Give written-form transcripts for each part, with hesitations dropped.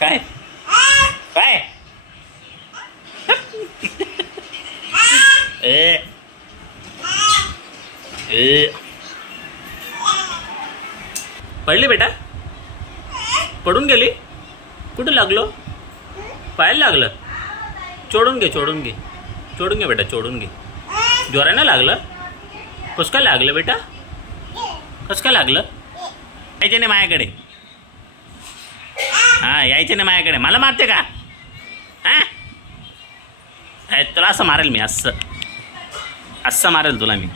काय काय ए ए पडली बेटा, पडून गेली. कुठं लागलो? पायाला लागलं. चोडून घे चोडून घे चोडून घे बेटा, चोडून घे. जोरानं लागलं? कसं काय लागलं बेटा? कसं काय लागलं? यायचे नाही माझ्याकडे. हां यायचे नाही माझ्याकडे. मला मारते का? हां तुला असं मारेल मी, असं असं मारेल तुला मी.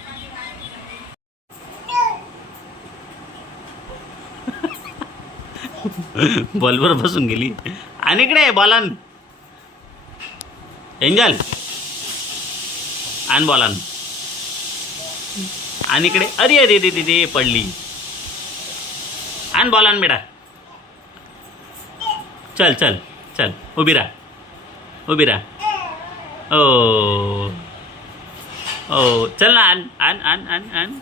बॉलवर बसून गेली. आणि इकडे बॉलान एंजल आण बॉलान. आणि इकडे अरे अरे दे दे पडली. आण बॉलान बेटा. चल चल चल उभी राहा उभी राहा. ओ ओ चल ना, आण आण आण आण आण.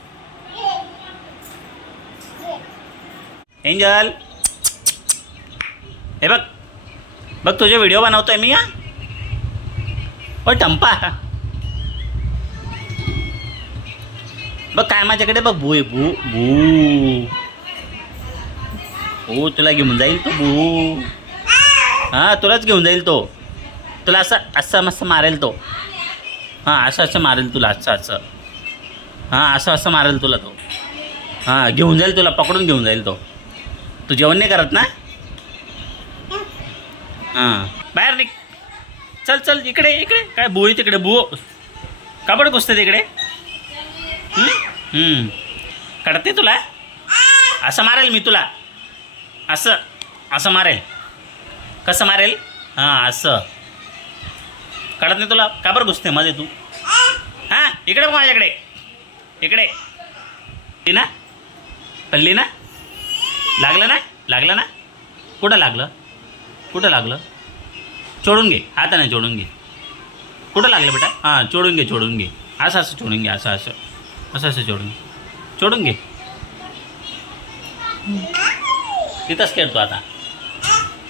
एंजल हे बघ बघ, तुझे व्हिडिओ बनवतोय मी. ओ टंपा बघ काय माझ्याकडे बघ. भू भू भू. हो तुला घेऊन जाईल तो भू. हां तुलाच घेऊन जाईल तो. तुला असं असं मस्त मारेल तो. हां असं असं मारेल तुला, असं असं. हां असं असं मारेल तुला तो. हां घेऊन जाईल तुला, पकडून घेऊन जाईल तो. तू जेवण नाही करत ना? हां बाहेर निघ. चल चल इकडे इकडे. काय बुळी तिकडे बू. कापड घुसते तिकडे. कळते तुला? असं मारेल मी तुला. असं असं मारेल. कसं मारेल? हां असं. कळत नाही तुला? काबर घुसते मध्ये तू? हां इकडे बघ माझ्याकडे. इकडे ना पडली ना? लागलं ना? लागलं ना? कुठं लागलं? कुठं लागलं? चोडून घे हाताने, चोडून घे. कुठं लागलं बेटा? हां चोडून घे चोडून घे. असं असं चोडून घे. असं असं असं असं चोडून चोडून घे. तिथंच खेळ तू आता.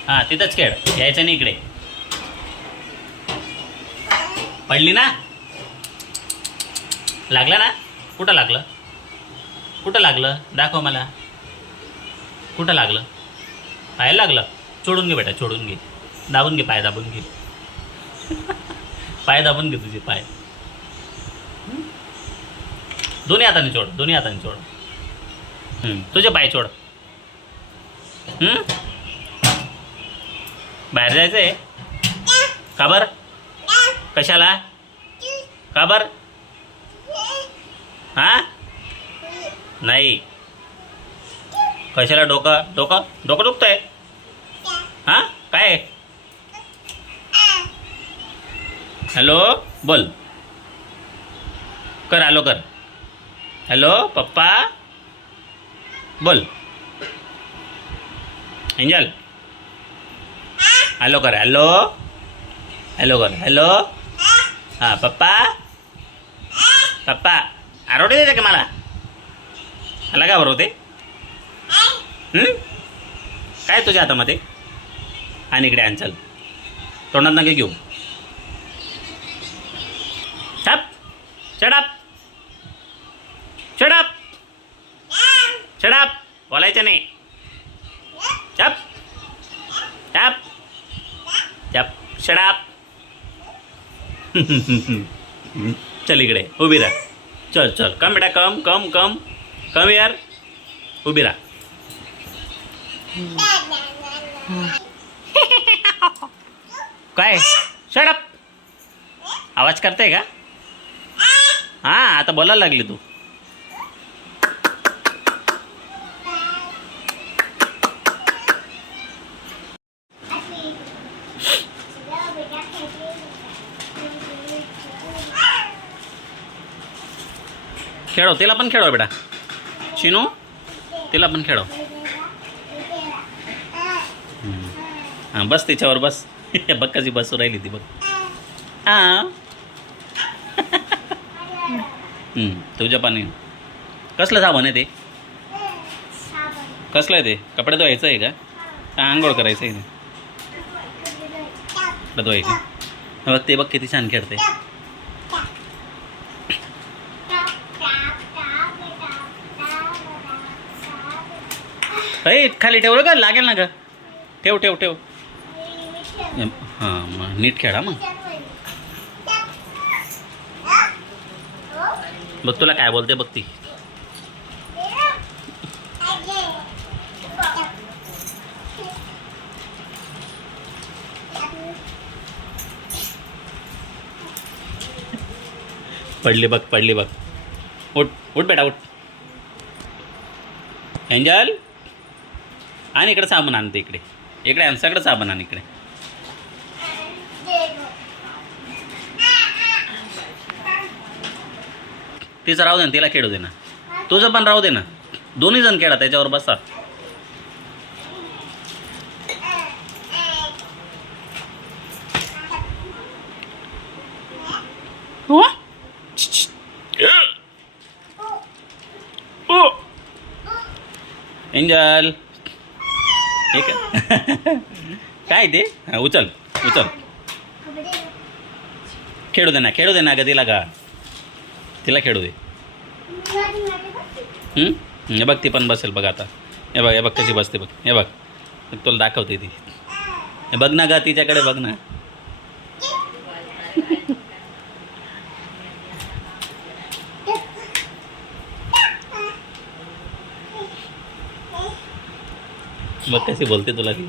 हां तिथंच खेळ, यायचं नाही इकडे. पडली ना? लागलं ना? कुठं लागलं? कुठं लागलं? दाखव मला. कुठं लागलं? पायाला लागलं? चोडून घे बेटा, चोडून घे. दाबून घे पाय, दाबून घे. पाय दाबून घे तुझे पाय. दोन्ही हाताने चोड, दोन्ही हाताने चोड. तुझे पाय चोड. बाहेर जायचं आहे का बरं? कशाला? का बरं? हां नाही. कशाला? डोकं डोकं डोकं दुखतंय? हां काय? हॅलो बोल. कर हॅलो कर. हॅलो पप्पा बोल. एंजल हॅलो कर. हॅलो हॅलो कर. हॅलो हां पप्पा पप्पा. आरोडे देते का मला? मला काय बरोबर होते? काय तुझ्या हातामध्ये? आणि इकडे आण. चल तोंडात नका घेऊ. छप चढाप चढाप चढाप. बोलायचं नाही. चप चप चप चढाप. चल इकडे उभी राहा. चल चल कम बेटा, कम कम कम कम यार. उभी राहा. काय? Shut up. आवाज करते का? हां आता बोलायला लागली तू. खेळव, तिला पण खेळव बेटा. चिनू तिला पण खेळव. हां बस तिच्यावर बस. बघ कशी बसू राहिली ती बघ. हां तुझ्या पाणी. कसलं साबण आहे ते? कसलं आहे ते? कपडे धुवायचं आहे का? आंघोळ करायचं आहे बदवायची. बघ ते बघ किती छान खेळते. अरे खाली ठेव का लागेल ना ग. ठेव ठेव ठेव. हां मग नीट खेळा मग. बघ तुला काय बोलते बघ ती. पडली बघ पडली बघ. उठ उठ बेटा उठ. एंजल आणि इकडे साबण आणते. इकडे इकडे आण सगळं साबण आण इकडे. तिचं राहू दे ना तिला खेळू दे ना. तुझं पण राहू दे ना. दोन्ही जण खेळा त्याच्यावर बसा. हो एंजल एक काय ते. हां उचल उचल. खेळू दे ना ग तिला का. तिला खेळू दे. हे बघ ती पण बसेल बघ आता. हे बघ कशी बसते बघ. हे बघ तुला दाखवते ती. हे बघ ना ग तिच्याकडे बघ ना. बघ कशी बोलते तुला ती.